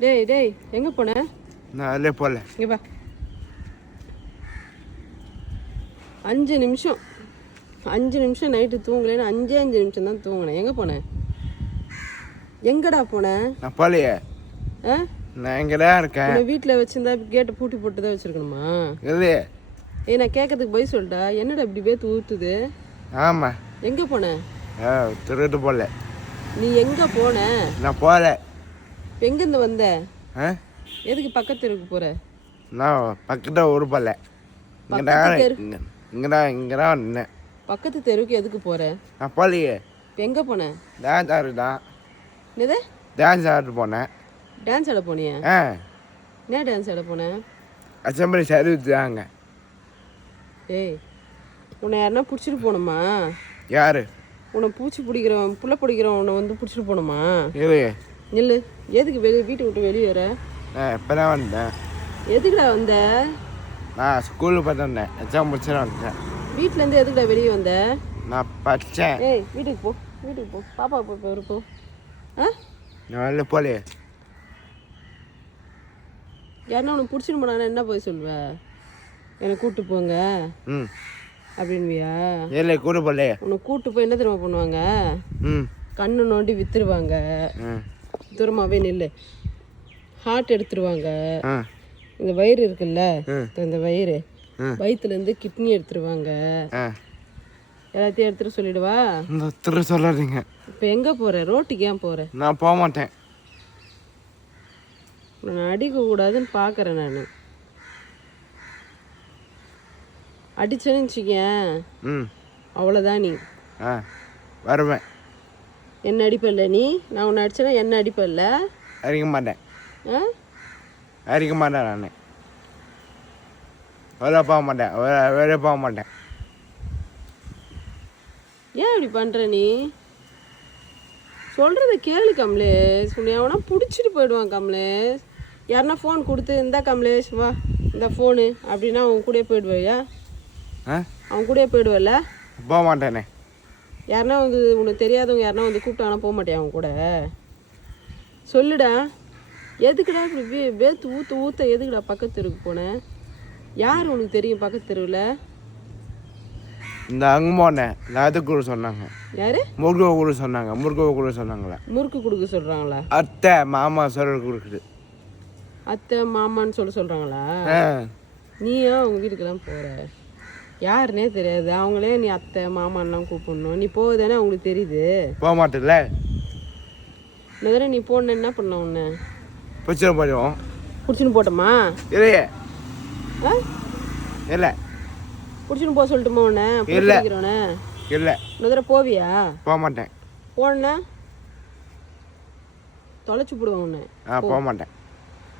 டேய் டேய் எங்கே போன? நான் அதிலே போகல இங்கே வா. அஞ்சு நிமிஷம். அஞ்சு நிமிஷம் நைட்டு தூங்கலைன்னு அஞ்சே அஞ்சு நிமிஷம் தான் தூங்கினேன். எங்கே போனேன் எங்கடா போனேன் நான் போகலையே. ஆ? நான் தான் இருக்கேன். வீட்டில் வச்சிருந்தா கேட்டை பூட்டி போட்டு தான் வச்சிருக்கணுமா? இல்லையே. ஏய் நான் கேட்கறதுக்கு போய் சொல்லிட்டா என்னடா இப்படி பேத்து ஊத்துது? ஆமாம் எங்கே போன? ஆ திருட்டு போகல நீ எங்கே போன? நான் போகல. எங்கேருந்து வந்த? ஆ? எதுக்கு பக்கத்து தெருவுக்கு போற? நான் பக்கத்தில் ஊர் போகல இங்கே பக்கத்து தெரு. இங்கே இங்கே தான் இங்கே தான் நின்னேன். பக்கத்து தெருவுக்கு எதுக்கு போற? இப்ப எங்க போன? டான்ஸ் ஆடு தான். என்னது? டான்ஸ் ஆடு போனேன். டான்ஸ் ஆட போனியா? ஆ. என்ன டான்ஸ் ஆட போன? அசம்பிளி சர்வீஸ் தாங்க. ஏய் உன்னை யாருன்னா பிடிச்சிட்டு போகணுமா? யார்? உன்னை பூச்சி பிடிக்கிறவன் புள்ள பிடிக்கிறவன் உன்னை வந்து பிடிச்சிட்டு போகணுமா? இல்லையே நில்லு. எதுக்கு வெளியே வீட்டை விட்டு வெளியே வர? இப்போ தான் வந்தேன். எதுக்குடா வந்த? நான் ஸ்கூலுக்கு பார்த்து வந்தேன் எக்ஸாம் முடிச்சு வந்தேன். வீட்டிலேருந்து எதுக்குடா வெளியே வந்த? நான் படித்தேன் ஏய் வீட்டுக்கு போ. வீட்டுக்கு போ. பாப்பா போ போ போ. ஆ? நான் வெளில போகலையே. யாருன்னா உனக்கு பிடிச்சிட்டு போனா என்ன போய் சொல்லுவ? என்னை கூட்டு போங்க. ம். அப்படின்வியா இல்லை கூட போகலையே. உன்னை கூட்டு போய் என்ன தெரியுமா பண்ணுவாங்க? ம். கண்ணு நோண்டி வித்துருவாங்க. ம். தூரமாகவே நில்லு. ஹார்ட் எடுத்துருவாங்க. இந்த வயிறு இருக்குல்ல. இந்த வயிறு. வயிற்றுலேருந்து கிட்னி எடுத்துருவாங்க. எல்லாத்தையும் எடுத்துட்டு சொல்லிடுவா? திரு சொல்லாதீங்க. இப்போ எங்கே போகிற ரோட்டுக்கு ஏன் போகிற நான் போக மாட்டேன். நான் அடிக்க கூடாதுன்னு பார்க்குறேன் நான். அடிச்சேன்னு வச்சுக்கேன் ம். அவ்வளோதான் நீ. ஆ. வருவேன். என்ன அடிப்பல்ல நீ? நான் உன்னை அடிச்சேன்னா என்ன அடிப்பல்ல? அடிக்க மாட்டேன். ஆ? அடிக்க மாட்டேன் நான். வெளில போக மாட்டேன். வெளில- வெளில போக மாட்டேன். ஏன் இப்படி பண்ணுற நீ? சொல்கிறத கேளு கமலேஷ். உன்னை அவனா பிடிச்சிட்டு போயிடுவான் கமலேஷ். யாருன்னா ஃபோன் கொடுத்து இந்தா கமலேஷ் வா. இந்த ஃபோனு அப்படின்னா அவன் கூடயே போயிடுவாயா? அவன் கூடயே போயிடுவல்ல? போக மாட்டேனே. யாருன்னா வந்து உனக்கு தெரியாதவங்க யாருன்னா வந்து கூப்பிட்டாங்கன்னா போக மாட்டியா அவன் கூட? சொல்லுடா. எதுக்குடா இப்படி வே வேத்து ஊற்ற ஊற்ற எதுக்குடா பக்கத்து தெருவுக்கு போனேன் யார் உனக்கு தெரியும் பக்கத்து தெருவில்? இந்த அங்கே போனேன். அது கூட சொன்னாங்க. யாரு? முருகவை கூட சொன்னாங்க. முருகவை கூட சொன்னாங்களே முறுக்கு கொடுக்க சொல்கிறாங்களா அத்தை மாமா சொல்ல கொடுக்குது. அத்தை மாமான்னு சொல்ல சொல்கிறாங்களா நீ ஏன் அவங்க வீட்டுக்கெல்லாம் போகிற யாருன்னே தெரியாது. அவங்களே நீ அத்தை மாமான்லாம் கூப்பிடணும். நீ போகுதானே அவங்களுக்கு தெரியுது. போக மாட்டேன்ல இந்த தடவை நீ போன என்ன பண்ண உன்னை? பிடிச்சிட போயிடுவோம் பிடிச்சின்னு போட்டோமா? இல்லையே. ஆ? இல்லை. பிடிச்சின்னு போக சொல்லட்டுமா உன்னை? இல்ல. பிடிக்கிறவனே இல்லை. இந்த தடவை போவியா? போக மாட்டேன் போன தொலைச்சு போடுவேன் உன்னை. ஆ போக மாட்டேன்